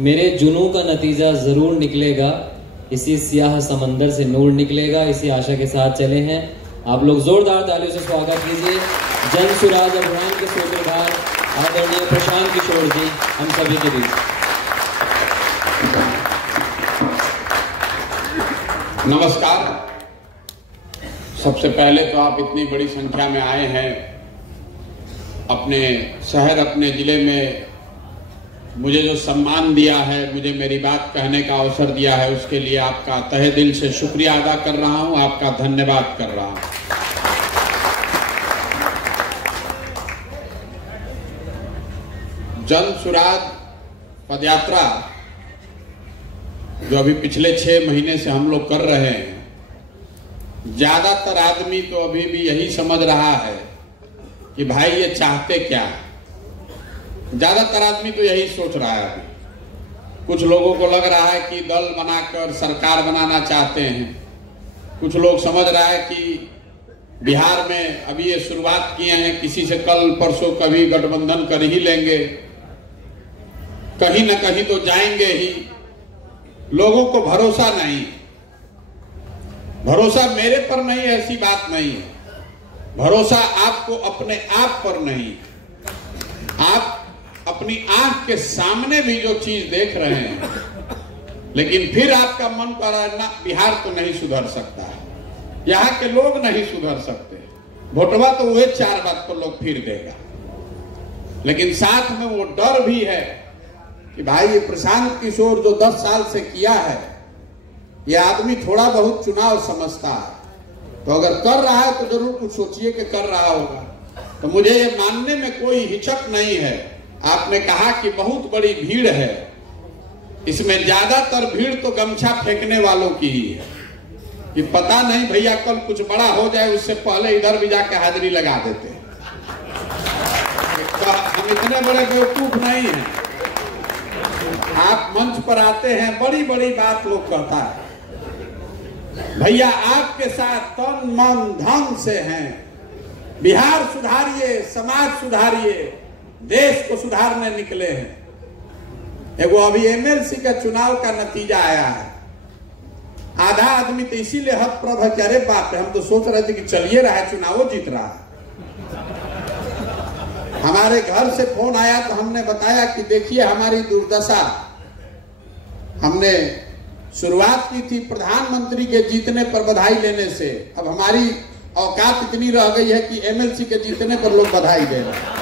मेरे जुनून का नतीजा जरूर निकलेगा, इसी स्याह समंदर से नूर निकलेगा, इसी आशा के साथ चले हैं। आप लोग जोरदार तालियों से स्वागत कीजिए जन सुराज अभियान के सूत्रधार आदरणीय प्रशांत किशोर जी हम सभी के बीच। नमस्कार। सबसे पहले तो आप इतनी बड़ी संख्या में आए हैं, अपने शहर अपने जिले में मुझे जो सम्मान दिया है, मुझे मेरी बात कहने का अवसर दिया है, उसके लिए आपका तहे दिल से शुक्रिया अदा कर रहा हूं, आपका धन्यवाद कर रहा हूं। जन सुराज पदयात्रा जो अभी पिछले 6 महीने से हम लोग कर रहे हैं, ज्यादातर आदमी तो अभी भी यही समझ रहा है कि भाई ये चाहते क्या है। ज्यादातर आदमी तो यही सोच रहा है। अभी कुछ लोगों को लग रहा है कि दल बनाकर सरकार बनाना चाहते हैं, कुछ लोग समझ रहा है कि बिहार में अभी ये शुरुआत किए हैं, किसी से कल परसों कभी गठबंधन कर ही लेंगे, कहीं न कहीं तो जाएंगे ही। लोगों को भरोसा नहीं, भरोसा मेरे पर नहीं, ऐसी बात नहीं है। भरोसा आपको अपने आप पर नहीं। आप अपनी आंख के सामने भी जो चीज देख रहे हैं, लेकिन फिर आपका मन कर रहा है ना, बिहार तो नहीं सुधर सकता है, यहां के लोग नहीं सुधर सकते, वोटवा तो वह 4 बात को लोग फिर देगा। लेकिन साथ में वो डर भी है कि भाई ये प्रशांत किशोर जो 10 साल से किया है, ये आदमी थोड़ा बहुत चुनाव समझता है, तो अगर कर रहा है तो जरूर कुछ सोचिए कि कर रहा होगा। तो मुझे ये मानने में कोई हिचक नहीं है। आपने कहा कि बहुत बड़ी भीड़ है, इसमें ज्यादातर भीड़ तो गमछा फेंकने वालों की ही है कि पता नहीं भैया कल कुछ बड़ा हो जाए, उससे पहले इधर भी जाके हाजिरी लगा देते हैं। तो हम इतने बड़े बेवकूफ नहीं हैं। आप मंच पर आते हैं, बड़ी बड़ी बात लोग कहता है, भैया आपके साथ तन मन धन से हैं, बिहार सुधारिए, समाज सुधारिए, देश को सुधारने निकले हैं। एगो अभी एमएलसी का चुनाव का नतीजा आया है, आधा आदमी तो इसीलिए हतप्रभ है कि अरे बाप रे, हम तो सोच रहे थे कि चलिए रहा है, चुनाव जीत रहा है। हमारे घर से फोन आया तो हमने बताया कि देखिए हमारी दुर्दशा, हमने शुरुआत की थी प्रधानमंत्री के जीतने पर बधाई लेने से, अब हमारी औकात इतनी रह गई है कि एमएलसी के जीतने पर लोग बधाई दे रहे हैं।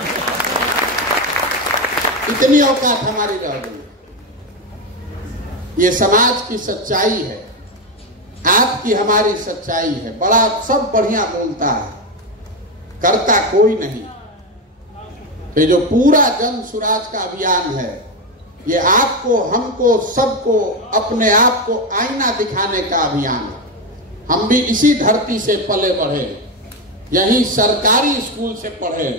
इतनी औकात हमारी रह गई। ये समाज की सच्चाई है, आपकी हमारी सच्चाई है। बड़ा सब बढ़िया बोलता है, करता कोई नहीं। तो जो पूरा जन सुराज का अभियान है, ये आपको, हमको, सबको अपने आप को आईना दिखाने का अभियान है। हम भी इसी धरती से पले बढ़े, यही सरकारी स्कूल से पढ़े,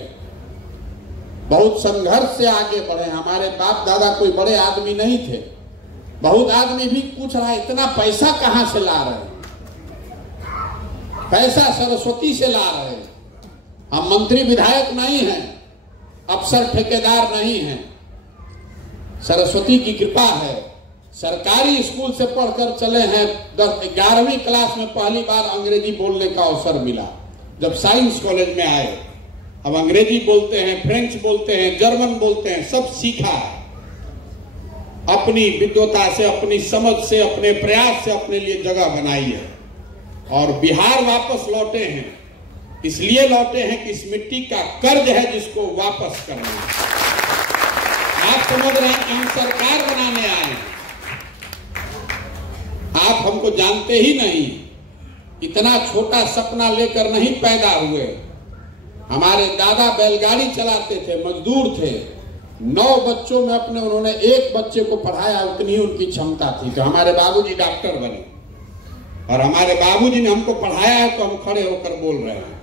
बहुत संघर्ष से आगे बढ़े। हमारे बाप दादा कोई बड़े आदमी नहीं थे। बहुत आदमी भी पूछ रहा है इतना पैसा कहां से ला रहे हैं? पैसा सरस्वती से ला रहे हैं। हम मंत्री विधायक नहीं हैं, अफसर ठेकेदार नहीं हैं, सरस्वती की कृपा है। सरकारी स्कूल से पढ़कर चले हैं। 11वीं क्लास में पहली बार अंग्रेजी बोलने का अवसर मिला जब साइंस कॉलेज में आए। अब अंग्रेजी बोलते हैं, फ्रेंच बोलते हैं, जर्मन बोलते हैं, सब सीखा है। अपनी विद्वता से, अपनी समझ से, अपने प्रयास से अपने लिए जगह बनाई है। और बिहार वापस लौटे हैं, इसलिए लौटे हैं कि इस मिट्टी का कर्ज है जिसको वापस करना है। आप समझ रहे हैं कि हम सरकार बनाने आए हैं, आप हमको जानते ही नहीं। इतना छोटा सपना लेकर नहीं पैदा हुए। हमारे दादा बैलगाड़ी चलाते थे, मजदूर थे। 9 बच्चों में अपने उन्होंने 1 बच्चे को पढ़ाया, उतनी उनकी क्षमता थी। तो हमारे बाबूजी डॉक्टर बने और हमारे बाबूजी ने हमको पढ़ाया है, तो हम खड़े होकर बोल रहे हैं।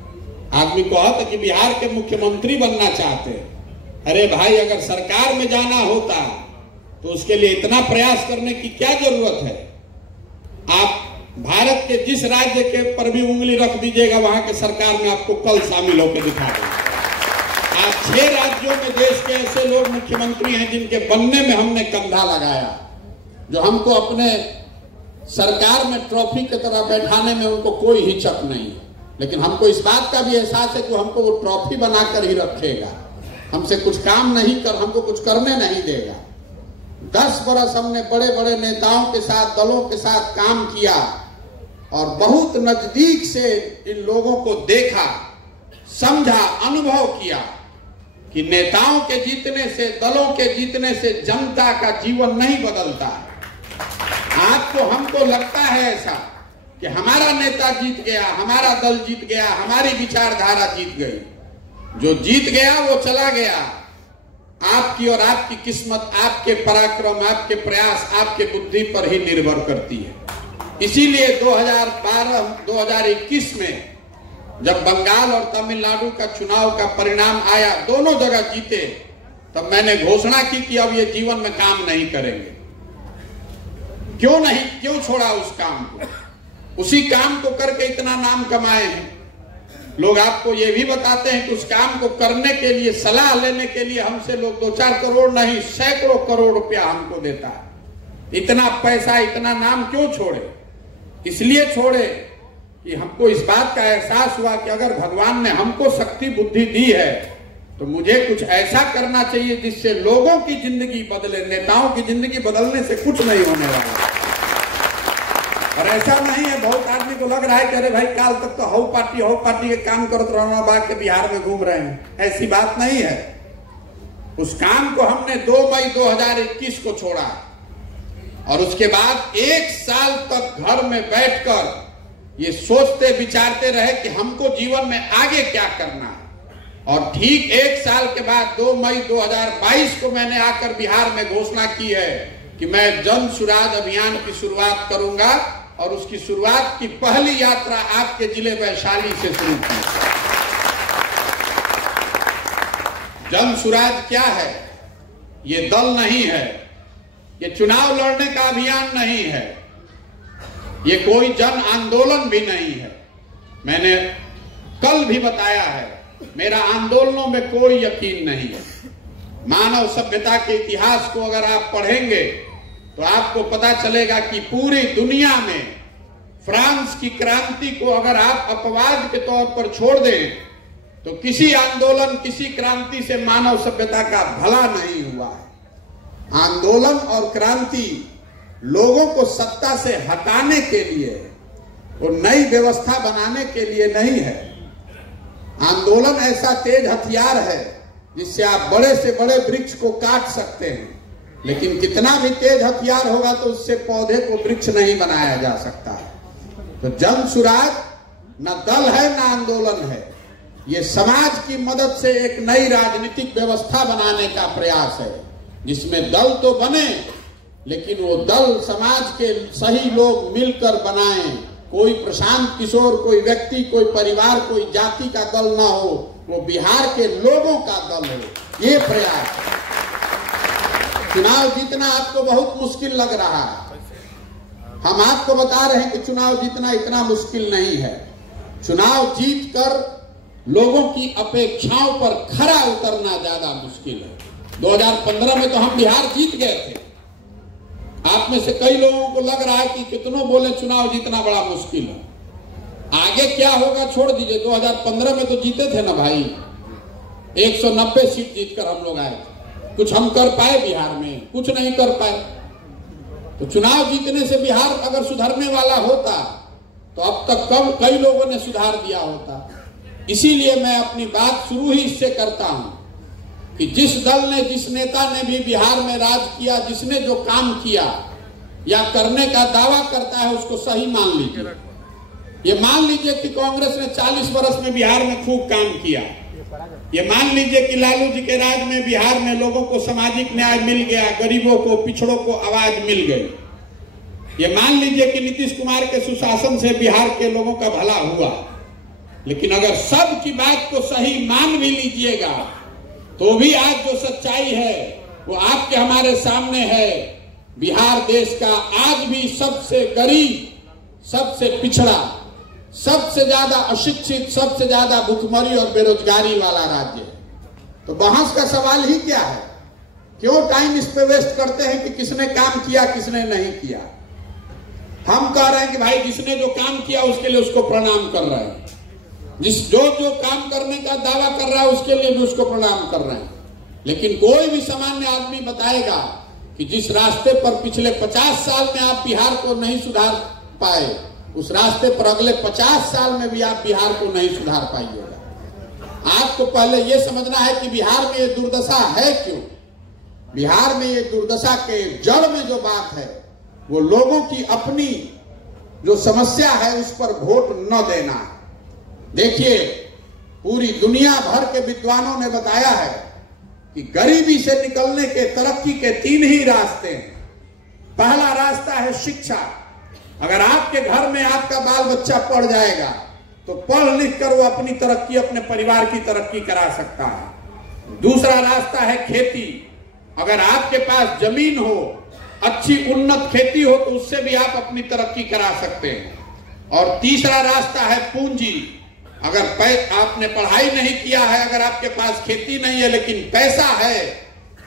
आदमी कहता कि बिहार के मुख्यमंत्री बनना चाहते हैं। अरे भाई, अगर सरकार में जाना होता तो उसके लिए इतना प्रयास करने की क्या जरूरत है? आप भारत के जिस राज्य के पर भी उंगली रख दीजिएगा, वहां के सरकार में आपको कल शामिल होकर दिखा देंगे। आप 6 राज्यों में देश के ऐसे लोग मुख्यमंत्री हैं जिनके बनने में हमने कंधा लगाया, जो हमको अपने सरकार में ट्रॉफी की तरह बैठाने में उनको कोई हिचक नहीं है। लेकिन हमको इस बात का भी एहसास है कि हमको वो ट्रॉफी बनाकर ही रखेगा, हमसे कुछ काम नहीं कर, हमको कुछ करने नहीं देगा। 10 बरस हमने बड़े बड़े नेताओं के साथ, दलों के साथ काम किया और बहुत नजदीक से इन लोगों को देखा, समझा, अनुभव किया कि नेताओं के जीतने से, दलों के जीतने से जनता का जीवन नहीं बदलता है। आपको, हमको लगता है ऐसा कि हमारा नेता जीत गया, हमारा दल जीत गया, हमारी विचारधारा जीत गई। जो जीत गया वो चला गया। आपकी और आपकी किस्मत, आपके पराक्रम, आपके प्रयास, आपके बुद्धि पर ही निर्भर करती है। इसीलिए 2012-2021 में जब बंगाल और तमिलनाडु का चुनाव का परिणाम आया, दोनों जगह जीते, तब मैंने घोषणा की कि अब ये जीवन में काम नहीं करेंगे। क्यों नहीं, क्यों छोड़ा उस काम को? उसी काम को करके इतना नाम कमाए हैं। लोग आपको ये भी बताते हैं कि उस काम को करने के लिए, सलाह लेने के लिए हमसे लोग 2-4 करोड़ नहीं, सैकड़ों करोड़ रुपया हमको देता है। इतना पैसा, इतना नाम क्यों छोड़े? इसलिए छोड़े कि हमको इस बात का एहसास हुआ कि अगर भगवान ने हमको शक्ति बुद्धि दी है तो मुझे कुछ ऐसा करना चाहिए जिससे लोगों की जिंदगी बदले। नेताओं की जिंदगी बदलने से कुछ नहीं होने वाला। और ऐसा नहीं है, बहुत आदमी को लग रहा है कि अरे भाई काल तक तो हौ पार्टी के काम करते रहना, बाग के बिहार में घूम रहे हैं। ऐसी बात नहीं है। उस काम को हमने 2 मई 2021 को छोड़ा और उसके बाद 1 साल तक घर में बैठकर ये सोचते विचारते रहे कि हमको जीवन में आगे क्या करना है। और ठीक 1 साल के बाद 2 मई 2022 को मैंने आकर बिहार में घोषणा की है कि मैं जन सुराज अभियान की शुरुआत करूंगा और उसकी शुरुआत की पहली यात्रा आपके जिले वैशाली से शुरू की। जन सुराज क्या है? ये दल नहीं है, ये चुनाव लड़ने का अभियान नहीं है, ये कोई जन आंदोलन भी नहीं है। मैंने कल भी बताया है, मेरा आंदोलनों में कोई यकीन नहीं है। मानव सभ्यता के इतिहास को अगर आप पढ़ेंगे तो आपको पता चलेगा कि पूरी दुनिया में फ्रांस की क्रांति को अगर आप अपवाद के तौर पर छोड़ दें तो किसी आंदोलन, किसी क्रांति से मानव सभ्यता का भला नहीं हुआ है। आंदोलन और क्रांति लोगों को सत्ता से हटाने के लिए, वो नई व्यवस्था बनाने के लिए नहीं है। आंदोलन ऐसा तेज हथियार है जिससे आप बड़े से बड़े वृक्ष को काट सकते हैं, लेकिन कितना भी तेज हथियार होगा तो उससे पौधे को वृक्ष नहीं बनाया जा सकता है। तो जन सुराज न दल है न आंदोलन है, ये समाज की मदद से एक नई राजनीतिक व्यवस्था बनाने का प्रयास है, जिसमें दल तो बने लेकिन वो दल समाज के सही लोग मिलकर बनाएं। कोई प्रशांत किशोर, कोई व्यक्ति, कोई परिवार, कोई जाति का दल ना हो, वो बिहार के लोगों का दल हो, ये प्रयास है। चुनाव जीतना आपको बहुत मुश्किल लग रहा है, हम आपको बता रहे हैं कि चुनाव जीतना इतना मुश्किल नहीं है। चुनाव जीतकर लोगों की अपेक्षाओं पर खरा उतरना ज्यादा मुश्किल है। 2015 में तो हम बिहार जीत गए थे। आप में से कई लोगों को लग रहा है कि कितनों बोले चुनाव जीतना बड़ा मुश्किल है। आगे क्या होगा छोड़ दीजिए, 2015 में तो जीते थे ना भाई, 190 सीट जीतकर हम लोग आए थे। कुछ हम कर पाए बिहार में? कुछ नहीं कर पाए। तो चुनाव जीतने से बिहार अगर सुधरने वाला होता तो अब तक कई लोगों ने सुधार दिया होता। इसीलिए मैं अपनी बात शुरू ही इससे करता हूं कि जिस दल ने, जिस नेता ने भी बिहार में राज किया, जिसने जो काम किया या करने का दावा करता है, उसको सही मान लीजिए। ये मान लीजिए कि कांग्रेस ने 40 वर्ष में बिहार में खूब काम किया। ये मान लीजिए कि लालू जी के राज में बिहार में लोगों को सामाजिक न्याय मिल गया, गरीबों को, पिछड़ों को आवाज मिल गई। ये मान लीजिए कि नीतीश कुमार के सुशासन से बिहार के लोगों का भला हुआ। लेकिन अगर सब की बात को सही मान भी लीजिएगा तो भी आज जो सच्चाई है वो आपके हमारे सामने है। बिहार देश का आज भी सबसे गरीब, सबसे पिछड़ा, सबसे ज्यादा अशिक्षित, सबसे ज्यादा भुखमरी और बेरोजगारी वाला राज्य है। तो बहस का सवाल ही क्या है? क्यों टाइम इस पे वेस्ट करते हैं कि किसने काम किया किसने नहीं किया? हम कह रहे हैं कि भाई जिसने जो काम किया उसके लिए उसको प्रणाम कर रहे हैं, जो काम करने का दावा कर रहा है उसके लिए भी उसको प्रणाम कर रहे हैं। लेकिन कोई भी सामान्य आदमी बताएगा कि जिस रास्ते पर पिछले 50 साल में आप बिहार को नहीं सुधार पाए, उस रास्ते पर अगले 50 साल में भी आप बिहार को नहीं सुधार पाइएगा। आपको पहले यह समझना है कि बिहार में ये दुर्दशा है क्यों। बिहार में ये दुर्दशा के जड़ में जो बात है वो लोगों की अपनी जो समस्या है उस पर वोट न देना है। देखिए, पूरी दुनिया भर के विद्वानों ने बताया है कि गरीबी से निकलने के तरक्की के 3 ही रास्ते हैं। पहला रास्ता है शिक्षा। अगर आपके घर में आपका बाल बच्चा पढ़ जाएगा तो पढ़ लिख कर वो अपनी तरक्की, अपने परिवार की तरक्की करा सकता है। दूसरा रास्ता है खेती। अगर आपके पास जमीन हो, अच्छी उन्नत खेती हो, तो उससे भी आप अपनी तरक्की करा सकते हैं। और तीसरा रास्ता है पूंजी। अगर आपने पढ़ाई नहीं किया है, अगर आपके पास खेती नहीं है लेकिन पैसा है,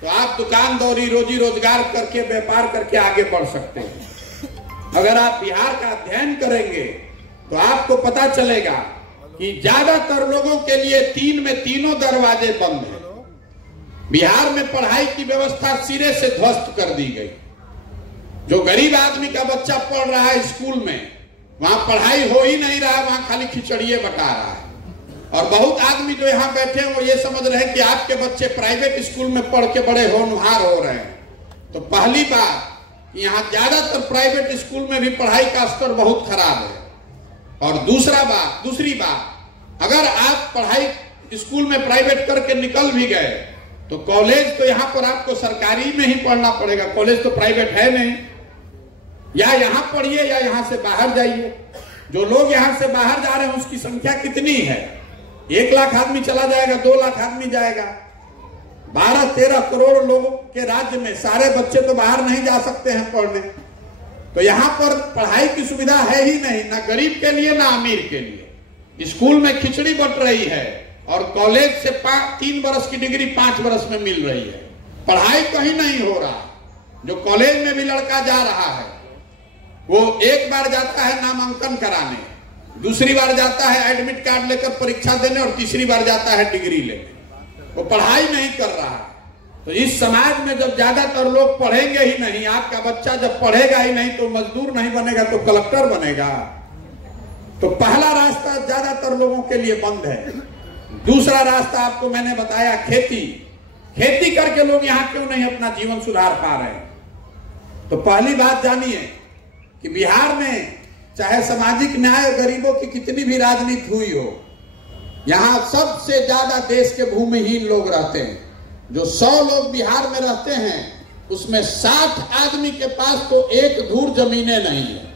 तो आप दुकानदारी, रोजी रोजगार करके, व्यापार करके आगे बढ़ सकते हैं। अगर आप बिहार का अध्ययन करेंगे तो आपको पता चलेगा कि ज्यादातर लोगों के लिए 3 में तीनों दरवाजे बंद हैं। बिहार में पढ़ाई की व्यवस्था सिरे से ध्वस्त कर दी गई। जो गरीब आदमी का बच्चा पढ़ रहा है स्कूल में, वहां पढ़ाई हो ही नहीं रहा है, वहां खाली खिचड़िए बटा रहा है। और बहुत आदमी जो यहां बैठे हैं वो ये समझ रहे हैं कि आपके बच्चे प्राइवेट स्कूल में पढ़ के बड़े होनहार हो रहे हैं। तो पहली बात, यहाँ ज्यादातर प्राइवेट स्कूल में भी पढ़ाई का स्तर बहुत खराब है। और दूसरी बात, अगर आप पढ़ाई स्कूल में प्राइवेट करके निकल भी गए तो कॉलेज तो यहाँ पर आपको सरकारी में ही पढ़ना पड़ेगा, कॉलेज तो प्राइवेट है नहीं। या यहाँ पढ़िए या यहाँ से बाहर जाइए। जो लोग यहाँ से बाहर जा रहे हैं उसकी संख्या कितनी है? 1 लाख आदमी चला जाएगा, 2 लाख आदमी जाएगा। 12-13 करोड़ लोगों के राज्य में सारे बच्चे तो बाहर नहीं जा सकते हैं पढ़ने। तो यहाँ पर पढ़ाई की सुविधा है ही नहीं, ना गरीब के लिए ना अमीर के लिए। स्कूल में खिचड़ी बट रही है और कॉलेज से 3 बरस की डिग्री 5 बरस में मिल रही है। पढ़ाई कहीं नहीं हो रहा। जो कॉलेज में भी लड़का जा रहा है वो एक बार जाता है नामांकन कराने, दूसरी बार जाता है एडमिट कार्ड लेकर परीक्षा देने और तीसरी बार जाता है डिग्री लेने। वो पढ़ाई नहीं कर रहा। तो इस समाज में जब ज्यादातर लोग पढ़ेंगे ही नहीं, आपका बच्चा जब पढ़ेगा ही नहीं तो मजदूर नहीं बनेगा तो कलेक्टर बनेगा। तो पहला रास्ता ज्यादातर लोगों के लिए बंद है। दूसरा रास्ता आपको मैंने बताया खेती। खेती करके लोग यहाँ क्यों नहीं अपना जीवन सुधार पा रहे हैं? तो पहली बात जानिए कि बिहार में चाहे सामाजिक न्याय, गरीबों की कितनी भी राजनीति हुई हो, यहाँ सबसे ज्यादा देश के भूमिहीन लोग रहते हैं। जो 100 लोग बिहार में रहते हैं उसमें 60 आदमी के पास तो 1 धूर जमीनें नहीं है।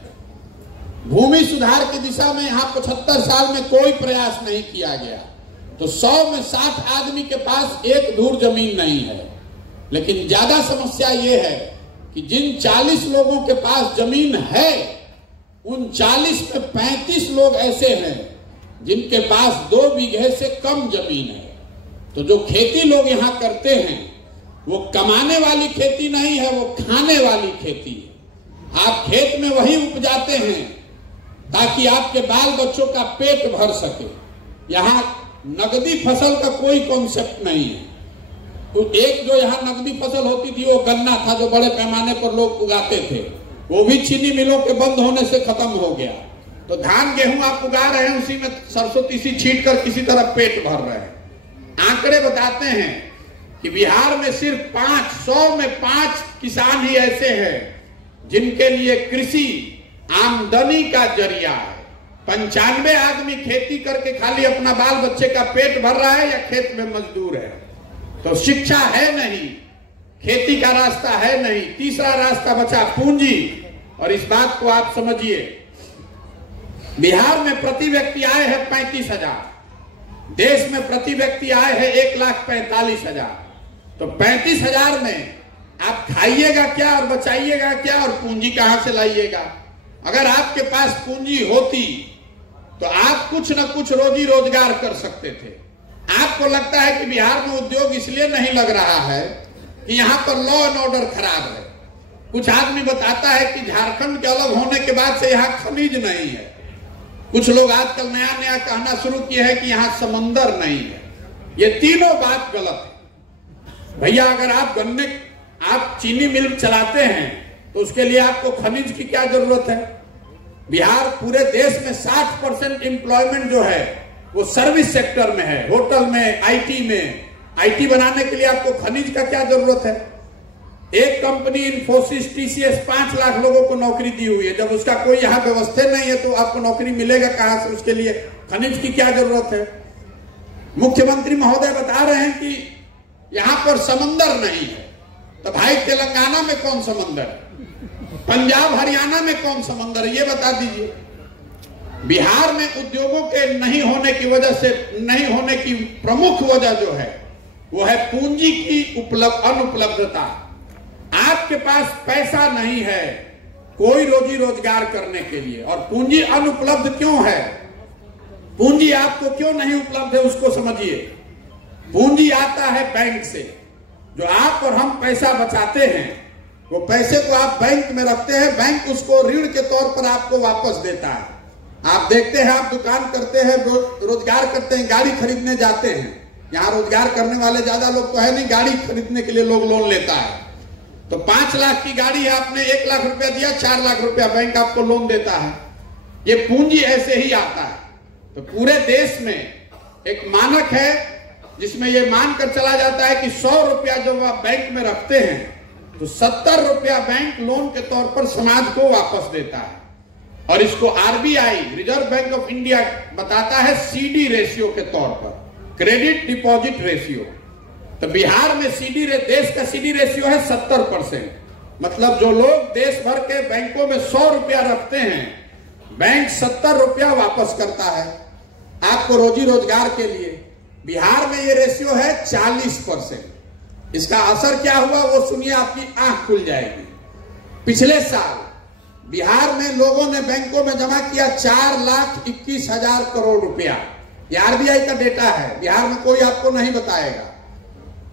भूमि सुधार की दिशा में यहाँ 75 साल में कोई प्रयास नहीं किया गया। तो 100 में 60 आदमी के पास 1 धूर जमीन नहीं है। लेकिन ज्यादा समस्या ये है कि जिन 40 लोगों के पास जमीन है, उन 40 में 35 लोग ऐसे हैं जिनके पास 2 बीघे से कम जमीन है। तो जो खेती लोग यहाँ करते हैं वो कमाने वाली खेती नहीं है, वो खाने वाली खेती है। आप खेत में वही उपजाते हैं ताकि आपके बाल बच्चों का पेट भर सके। यहाँ नगदी फसल का कोई कॉन्सेप्ट नहीं है। तो एक जो यहाँ नगदी फसल होती थी वो गन्ना था, जो बड़े पैमाने पर लोग उगाते थे। वो भी चीनी मिलों के बंद होने से खत्म हो गया। तो धान गेहूं आप उगा रहे हैं, उसी में सरसों तीसी छींट कर किसी तरह पेट भर रहे हैं। आंकड़े बताते हैं कि बिहार में सिर्फ 500 में 5 किसान ही ऐसे हैं जिनके लिए कृषि आमदनी का जरिया है। 95 आदमी खेती करके खाली अपना बाल बच्चे का पेट भर रहा है या खेत में मजदूर है। तो शिक्षा है नहीं, खेती का रास्ता है नहीं। तीसरा रास्ता बचा पूंजी। और इस बात को आप समझिए, बिहार में प्रति व्यक्ति आय है 35,000, देश में प्रति व्यक्ति आय है 1,45,000। तो 35,000 में आप खाइएगा क्या और बचाइएगा क्या और पूंजी कहां से लाइएगा? अगर आपके पास पूंजी होती तो आप कुछ न कुछ रोजी रोजगार कर सकते थे। आपको लगता है कि बिहार में उद्योग इसलिए नहीं लग रहा है कि यहां पर लॉ एंड ऑर्डर खराब है। कुछ आदमी बताता है कि झारखंड के अलग होने के बाद से यहाँ खनिज नहीं है। कुछ लोग आजकल नया नया कहना शुरू किए हैं कि यहाँ समंदर नहीं है। ये तीनों बात गलत है। भैया अगर आप चीनी मिल चलाते हैं तो उसके लिए आपको खनिज की क्या जरूरत है? बिहार पूरे देश में 60% एम्प्लॉयमेंट जो है वो सर्विस सेक्टर में है, होटल में, आईटी में। आईटी बनाने के लिए आपको खनिज का क्या जरूरत है? एक कंपनी इन्फोसिस टीसीएस 5 लाख लोगों को नौकरी दी हुई है। जब उसका कोई यहाँ व्यवस्था नहीं है तो आपको नौकरी मिलेगा कहां से? उसके लिए खनिज की क्या जरूरत है? मुख्यमंत्री महोदय बता रहे हैं कि यहां पर समंदर नहीं है। तो भाई तेलंगाना में कौन समंदर है? पंजाब हरियाणा में कौन समंदर है? ये बता दीजिए। बिहार में उद्योगों के नहीं होने की वजह से, नहीं होने की प्रमुख वजह जो है वो है पूंजी की अनुपलब्धता। आपके पास पैसा नहीं है कोई रोजी रोजगार करने के लिए। और पूंजी अनुपलब्ध क्यों है? पूंजी आपको क्यों नहीं उपलब्ध है उसको समझिए। पूंजी आता है बैंक से। जो आप और हम पैसा बचाते हैं वो पैसे को आप बैंक में रखते हैं, बैंक उसको ऋण के तौर पर आपको वापस देता है। आप देखते हैं, आप दुकान करते हैं, रोजगार करते हैं, गाड़ी खरीदने जाते हैं। यहाँ रोजगार करने वाले ज्यादा लोग तो है नहीं, गाड़ी खरीदने के लिए लोग लोन लेता है। तो 5 लाख की गाड़ी है, आपने 1 लाख रुपया दिया, 4 लाख रुपया बैंक आपको लोन देता है। ये पूंजी ऐसे ही आता है। तो पूरे देश में एक मानक है जिसमें यह मानकर चला जाता है कि 100 रुपया जब आप बैंक में रखते हैं तो 70 रुपया बैंक लोन के तौर पर समाज को वापस देता है। और इसको RBI, reserve bank of India, बताता है सीडी रेशियो के तौर पर, क्रेडिट डिपॉजिट रेशियो। तो बिहार में देश का सीडी रेशियो है 70%। मतलब जो लोग देश भर के बैंकों में 100 रुपया रखते हैं, बैंक 70 रुपया वापस करता है आपको रोजी रोजगार के लिए। बिहार में ये रेशियो है 40%। इसका असर क्या हुआ वो सुनिए, आपकी आंख खुल जाएगी। पिछले साल बिहार में लोगों ने बैंकों में जमा किया 4,21,000 करोड़ रुपया। ये आरबीआई का डेटा है, बिहार में कोई आपको नहीं बताएगा।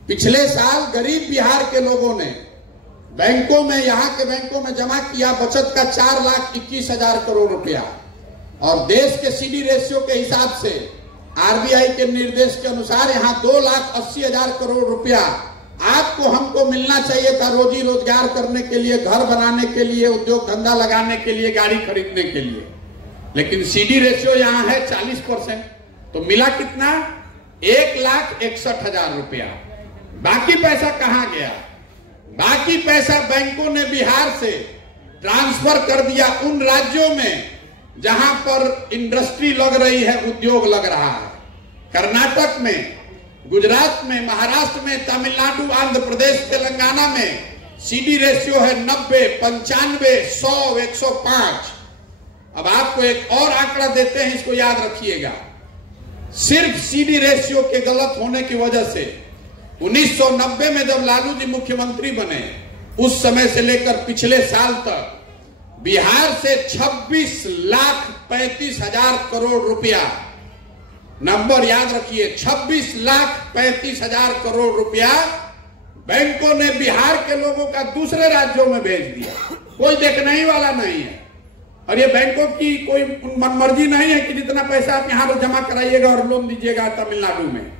पिछले साल गरीब बिहार के लोगों ने बैंकों में, यहाँ के बैंकों में जमा किया बचत का 4,21,000 करोड़ रुपया। और देश के सीडी रेशियो के हिसाब से, आरबीआई के निर्देश के अनुसार, यहाँ 2,80,000 करोड़ रुपया आपको हमको मिलना चाहिए था रोजी रोजगार करने के लिए, घर बनाने के लिए, उद्योग धंधा लगाने के लिए, गाड़ी खरीदने के लिए। लेकिन सीडी रेशियो यहाँ है 40%। तो मिला कितना? 1,61,000 रुपया। बाकी पैसा कहां गया? बाकी पैसा बैंकों ने बिहार से ट्रांसफर कर दिया उन राज्यों में जहां पर इंडस्ट्री लग रही है, उद्योग लग रहा है। कर्नाटक में, गुजरात में, महाराष्ट्र में, तमिलनाडु, आंध्र प्रदेश, तेलंगाना में सीडी रेशियो है 90, 95, 100, 105। अब आपको एक और आंकड़ा देते हैं, इसको याद रखिएगा। सिर्फ सीडी रेशियो के गलत होने की वजह से 1990 में जब लालू जी मुख्यमंत्री बने, उस समय से लेकर पिछले साल तक बिहार से 26,35,000 करोड़ रुपया, नंबर याद रखिए, 26,35,000 करोड़ रुपया बैंकों ने बिहार के लोगों का दूसरे राज्यों में भेज दिया। कोई देखने ही वाला नहीं है। और ये बैंकों की कोई मनमर्जी नहीं है कि जितना पैसा आप यहाँ जमा कराइएगा और लोन दीजिएगा तमिलनाडु में।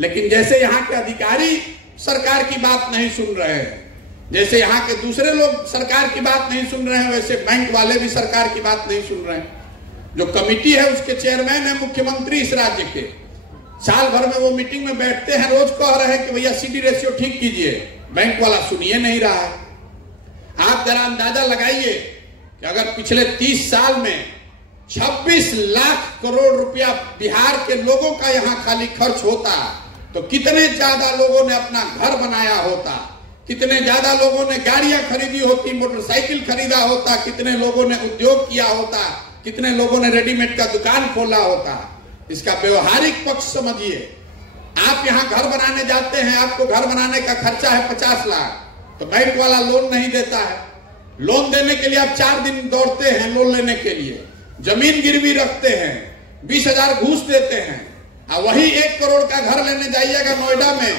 लेकिन जैसे यहाँ के अधिकारी सरकार की बात नहीं सुन रहे हैं, जैसे यहाँ के दूसरे लोग सरकार की बात नहीं सुन रहे हैं, वैसे बैंक वाले भी सरकार की बात नहीं सुन रहे हैं। जो कमिटी है उसके चेयरमैन है मुख्यमंत्री इस राज्य के। साल भर में वो मीटिंग में बैठते हैं, रोज कह रहे हैं कि भैया सीडी रेशियो ठीक कीजिए, बैंक वाला सुनिए नहीं रहा है। आप जरा अंदाजा लगाइए कि अगर पिछले 30 साल में 26 लाख करोड़ रुपया बिहार के लोगों का यहाँ खाली खर्च होता तो कितने ज्यादा लोगों ने अपना घर बनाया होता, कितने ज्यादा लोगों ने गाड़ियां खरीदी होती, मोटरसाइकिल खरीदा होता, कितने लोगों ने उद्योग किया होता, कितने लोगों ने रेडीमेड का दुकान खोला होता। इसका व्यवहारिक पक्ष समझिए। आप यहाँ घर बनाने जाते हैं, आपको घर बनाने का खर्चा है 50 लाख, तो बैंक वाला लोन नहीं देता है। लोन देने के लिए आप 4 दिन दौड़ते हैं लोन लेने के लिए, जमीन गिरवी रखते हैं, 20,000 घूस देते हैं, और वही 1 करोड़ का घर लेने जाइएगा नोएडा में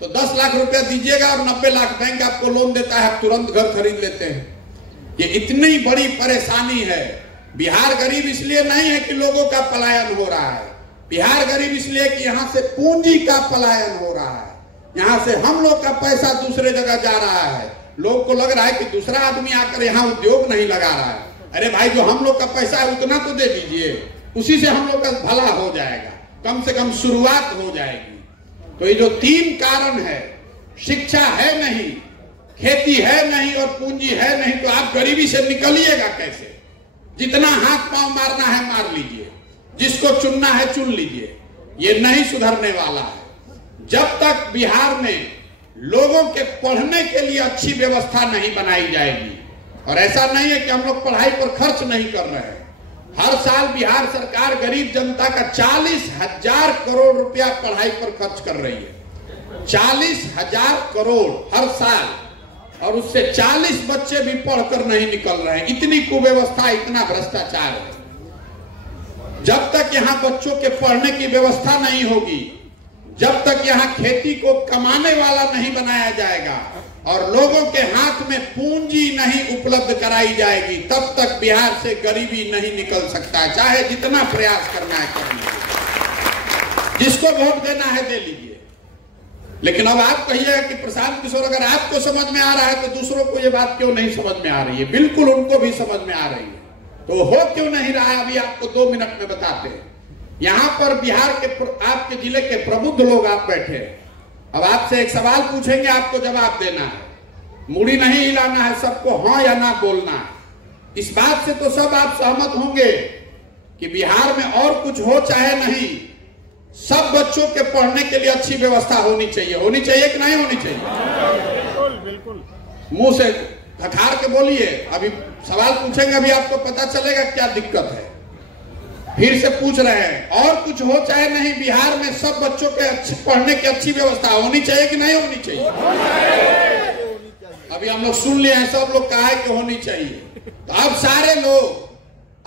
तो 10 लाख रुपया दीजिएगा और 90 लाख बैंक आपको लोन देता है, आप तुरंत घर खरीद लेते हैं। ये इतनी बड़ी परेशानी है। बिहार गरीब इसलिए नहीं है कि लोगों का पलायन हो रहा है, बिहार गरीब इसलिए कि यहाँ से पूंजी का पलायन हो रहा है, यहाँ से हम लोग का पैसा दूसरे जगह जा रहा है। लोग को लग रहा है कि दूसरा आदमी आकर यहाँ उद्योग नहीं लगा रहा है। अरे भाई, जो हम लोग का पैसा है उतना तो दे दीजिए, उसी से हम लोग का भला हो जाएगा, कम से कम शुरुआत हो जाएगी। तो ये जो 3 कारण है, शिक्षा है नहीं, खेती है नहीं और पूंजी है नहीं, तो आप गरीबी से निकलिएगा कैसे? जितना हाथ पांव मारना है मार लीजिए, जिसको चुनना है चुन लीजिए, ये नहीं सुधरने वाला है। जब तक बिहार में लोगों के पढ़ने के लिए अच्छी व्यवस्था नहीं बनाई जाएगी, और ऐसा नहीं है कि हम लोग पढ़ाई पर खर्च नहीं कर रहे हैं। हर साल बिहार सरकार गरीब जनता का 40,000 करोड़ रुपया पढ़ाई पर खर्च कर रही है। 40,000 करोड़ हर साल, और उससे 40 बच्चे भी पढ़कर नहीं निकल रहे हैं। इतनी कुव्यवस्था, इतना भ्रष्टाचार है। जब तक यहाँ बच्चों के पढ़ने की व्यवस्था नहीं होगी, जब तक यहाँ खेती को कमाने वाला नहीं बनाया जाएगा और लोगों के हाथ में पूंजी नहीं उपलब्ध कराई जाएगी, तब तक बिहार से गरीबी नहीं निकल सकता, चाहे जितना प्रयास करना है कर लीजिए, जिसको वोट देना है दे लीजिए। लेकिन अब आप कहिएगा कि प्रशांत किशोर, अगर आपको समझ में आ रहा है तो दूसरों को ये बात क्यों नहीं समझ में आ रही है? बिल्कुल उनको भी समझ में आ रही है। तो हो क्यों नहीं रहा है, अभी आपको 2 मिनट में बताते हैं। यहाँ पर बिहार के आपके जिले के प्रबुद्ध लोग आप बैठे, अब आपसे एक सवाल पूछेंगे, आपको जवाब देना है, मुड़ी नहीं हिलाना है, सबको हाँ या ना बोलना है। इस बात से तो सब आप सहमत होंगे कि बिहार में और कुछ हो चाहे नहीं, सब बच्चों के पढ़ने के लिए अच्छी व्यवस्था होनी चाहिए। होनी चाहिए कि नहीं होनी चाहिए? बिल्कुल बिल्कुल। मुंह से खखार के बोलिए। अभी सवाल पूछेंगे, अभी आपको पता चलेगा क्या दिक्कत है। फिर से पूछ रहे हैं, और कुछ हो चाहे नहीं, बिहार में सब बच्चों के पढ़ने की अच्छी व्यवस्था होनी चाहिए कि नहीं होनी चाहिए? अभी हम लोग सुन लिए हैं, सब लोग कहा है कि होनी चाहिए। तो अब सारे लोग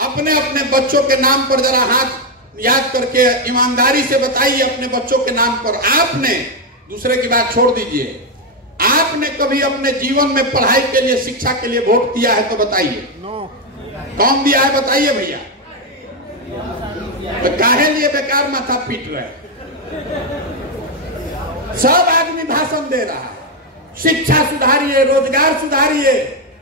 अपने अपने बच्चों के नाम पर जरा हाथ याद करके ईमानदारी से बताइए, अपने बच्चों के नाम पर आपने, दूसरे की बात छोड़ दीजिए, आपने कभी अपने जीवन में पढ़ाई के लिए, शिक्षा के लिए वोट दिया है तो बताइए। कौन दिया है बताइए भैया। तो काहे लिए बेकार माथा पीट रहे? सब आदमी भाषण दे रहा है, शिक्षा सुधारिए, रोजगार सुधारिए,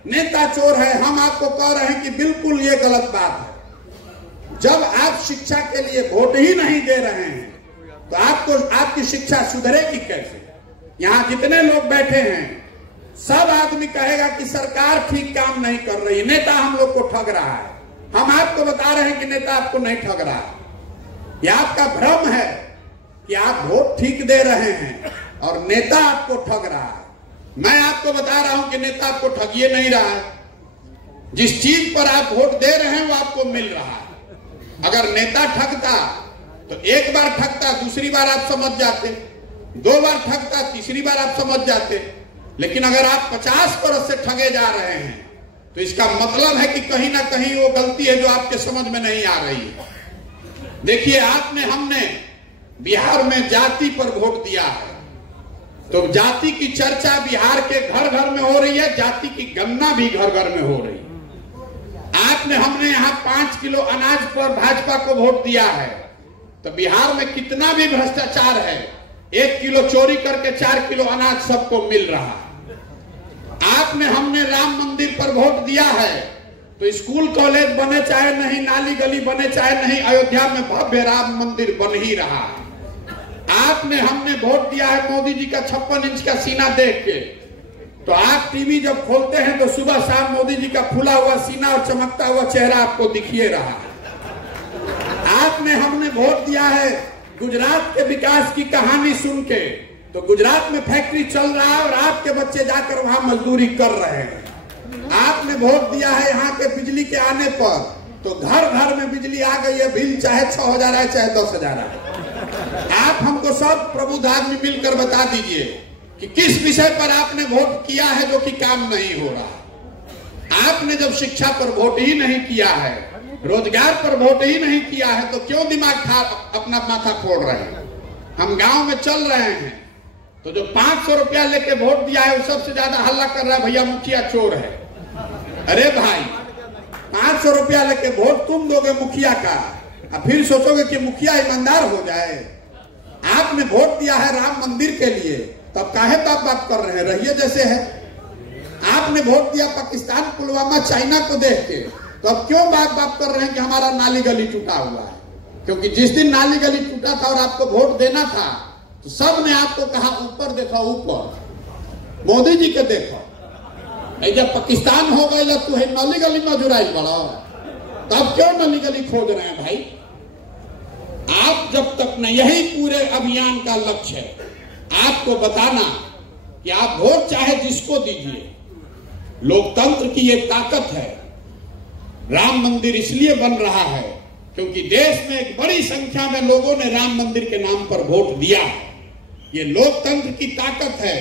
नेता चोर है। हम आपको कह रहे हैं कि बिल्कुल ये गलत बात है। जब आप शिक्षा के लिए वोट ही नहीं दे रहे हैं तो आपको आपकी शिक्षा सुधरेगी कैसे? यहाँ जितने लोग बैठे हैं सब आदमी कहेगा कि सरकार ठीक काम नहीं कर रही, नेता हम लोग को ठग रहा है। हम आपको बता रहे हैं कि नेता आपको नहीं ठग रहा है। यह आपका भ्रम है कि आप वोट ठीक दे रहे हैं और नेता आपको ठग रहा है। मैं आपको बता रहा हूं कि नेता आपको ठगिए नहीं रहा है। जिस चीज पर आप वोट दे रहे हैं वो आपको मिल रहा है। अगर नेता ठगता तो एक बार ठगता, दूसरी बार आप समझ जाते, 2 बार ठगता, तीसरी बार आप समझ जाते। लेकिन अगर आप 50 बरस से ठगे जा रहे हैं तो इसका मतलब है कि कहीं ना कहीं वो गलती है जो आपके समझ में नहीं आ रही है। देखिए, हमने बिहार में जाति पर वोट दिया है तो जाति की चर्चा बिहार के घर घर में हो रही है, जाति की गणना भी घर घर में हो रही है। हमने यहाँ 5 किलो अनाज पर भाजपा को वोट दिया है तो बिहार में कितना भी भ्रष्टाचार है, 1 किलो चोरी करके 4 किलो अनाज सबको मिल रहा है। हमने राम मंदिर पर वोट दिया है तो स्कूल कॉलेज बने चाहे नहीं, नाली गली बने चाहे नहीं, अयोध्या में भव्य राम मंदिर बन ही रहा है। हमने वोट दिया है मोदी जी का 56 इंच का सीना देख के, तो आप टीवी जब खोलते हैं तो सुबह शाम मोदी जी का फूला हुआ सीना और चमकता हुआ चेहरा आपको दिखिए रहा है। हमने वोट दिया है गुजरात के विकास की कहानी सुन के, तो गुजरात में फैक्ट्री चल रहा है और आपके बच्चे जाकर वहां मजदूरी कर रहे हैं। आपने वोट दिया है यहाँ के बिजली के आने पर, तो घर घर में बिजली आ गई है, बिल चाहे 6,000 है चाहे 10,000 है। आप हमको सब प्रबुद्ध आदमी मिलकर बता दीजिए कि किस विषय पर आपने वोट किया है जो कि काम नहीं हो रहा। आपने जब शिक्षा पर वोट ही नहीं किया है रोजगार पर वोट ही नहीं किया है तो क्यों दिमाग खा अपना माथा फोड़ रहे हैं। हम गांव में चल रहे हैं तो जो 500 रुपया लेके वोट दिया है वो सबसे ज्यादा हल्ला कर रहा है, भैया मुखिया चोर है। अरे भाई 500 रुपया लेके वोट तुम दोगे मुखिया का, और फिर सोचोगे कि मुखिया ईमानदार हो जाए। आपने वोट दिया है राम मंदिर के लिए, तब काहे बात कर रहे हैं, रहिए जैसे है। आपने वोट दिया पाकिस्तान, पुलवामा, चाइना को देख के, तो अब क्यों बात कर रहे हैं कि हमारा नाली गली टूटा हुआ है। क्योंकि जिस दिन नाली गली टूटा था और आपको वोट देना था तो सब ने आपको कहा ऊपर देखो, ऊपर मोदी जी के देखो। जब पाकिस्तान हो गए तू है नाली गली में जुड़ाई बड़ा, तो अब क्यों नाली गली खोद रहे हैं भाई। आप जब तक न, यही पूरे अभियान का लक्ष्य है आपको बताना कि आप वोट चाहे जिसको दीजिए, लोकतंत्र की ये ताकत है। राम मंदिर इसलिए बन रहा है क्योंकि देश में एक बड़ी संख्या में लोगों ने राम मंदिर के नाम पर वोट दिया है। ये लोकतंत्र की ताकत है।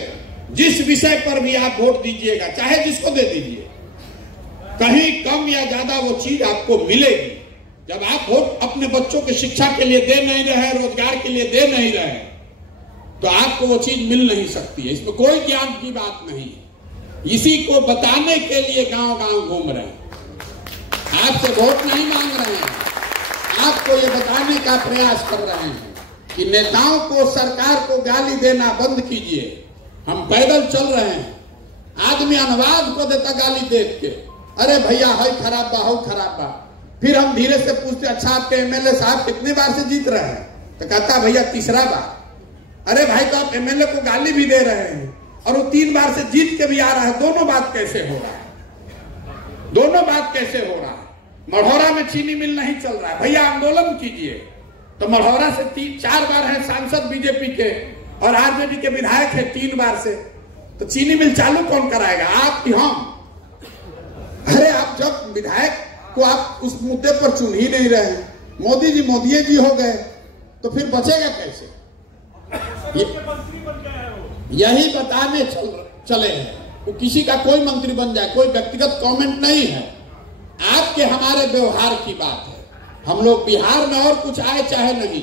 जिस विषय पर भी आप वोट दीजिएगा, चाहे जिसको दे दीजिए, कहीं कम या ज्यादा वो चीज आपको मिलेगी। जब आप वोट अपने बच्चों की शिक्षा के लिए दे नहीं रहे, रोजगार के लिए दे नहीं रहे, तो आपको वो चीज मिल नहीं सकती है। इसमें कोई ज्ञान की बात नहीं है। इसी को बताने के लिए गांव गांव घूम रहे हैं। आपसे वोट नहीं मांग रहे हैं, आपको ये बताने का प्रयास कर रहे हैं कि नेताओं को, सरकार को गाली देना बंद कीजिए। हम पैदल चल रहे हैं, आदमी अनुवाद को देता गाली देख के, अरे भैया हाई खराब बा, हाउ खराब बा। फिर हम धीरे से पूछते, अच्छा आपके एमएलए साहब कितने बार से जीत रहे हैं, तो कहता भैया तीसरा बार। अरे भाई तो आप एमएलए को गाली भी दे रहे हैं और वो 3 बार से जीत के भी आ रहा है, दोनों बात कैसे हो रहा है, दोनों बात कैसे हो रहा है। मढ़ौरा में चीनी मिल नहीं चल रहा है, भैया आंदोलन कीजिए। तो मढ़ौरा से 3-4 बार है सांसद बीजेपी के और आरजेडी के विधायक है 3 बार से, तो चीनी मिल चालू कौन कराएगा, आप कि हम। अरे आप जब विधायक को आप उस मुद्दे पर चुन ही नहीं रहे, मोदी जी हो गए, तो फिर बचेगा कैसे। यही बताने चले हैं। वो किसी का कोई मंत्री बन जाए, कोई व्यक्तिगत कमेंट नहीं है, आपके हमारे व्यवहार की बात है। हम लोग बिहार में और कुछ आए चाहे नहीं,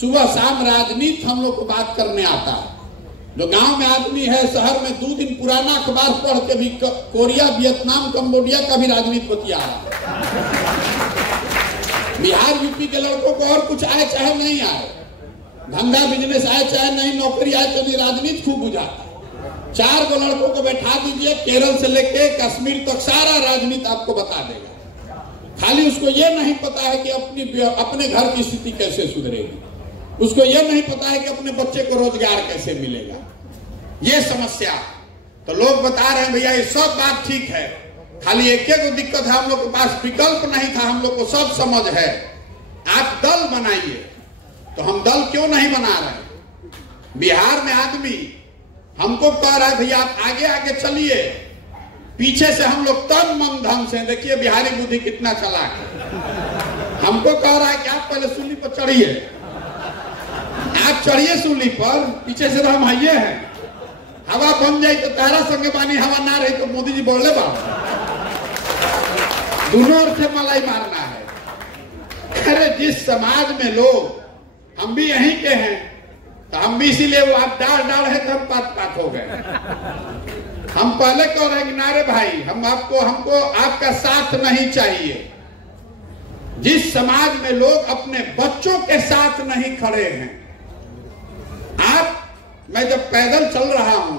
सुबह शाम राजनीति हम लोग को बात करने आता है। जो गांव में आदमी है, शहर में 2 दिन पुराना अखबार पढ़ के भी कोरिया, वियतनाम, कंबोडिया का भी राजनीति बतिया रहा है। बिहार यूपी के लड़कों को और कुछ आए चाहे नहीं आए, धंधा बिजनेस आए चाहे नहीं, नौकरी आए चाहे नहीं, राजनीति खूब बुझाता है। 4 गो लड़कों को बैठा दीजिए, केरल से लेके कश्मीर तक सारा राजनीति आपको बता देगा। खाली उसको ये नहीं पता है कि अपने घर की स्थिति कैसे सुधरेगी, उसको ये नहीं पता है कि अपने बच्चे को रोजगार कैसे मिलेगा। ये समस्या तो लोग बता रहे हैं भैया ये सब बात ठीक है, खाली एक एक दिक्कत है, हम लोग के पास विकल्प नहीं था, हम लोग को सब समझ है, आप दल बनाइए। तो हम दल क्यों नहीं बना रहे। बिहार में आदमी हमको कह रहा है भैया आप आगे आगे चलिए, पीछे से हम लोग तन मन धन से, देखिए बिहारी बुद्धि कितना चालाक है, हमको कह रहा है कि आप पहले सूली पर चढ़िए, आप चढ़िए सूली पर, पीछे से तो हम आइए हैं, हवा बन जाए तो तारा संगे पानी, हवा ना रही तो मोदी जी बोले बाबा, दोनों ओर से मलाई मारना है। अरे जिस समाज में लोग, हम भी यहीं के हैं, तो हम भी इसीलिए वो आप डाल है तो हम पात हो गए। हम पहले कह रहे हैं कि नारे भाई हमको आपका साथ नहीं चाहिए। जिस समाज में लोग अपने बच्चों के साथ नहीं खड़े हैं, मैं जब पैदल चल रहा हूं,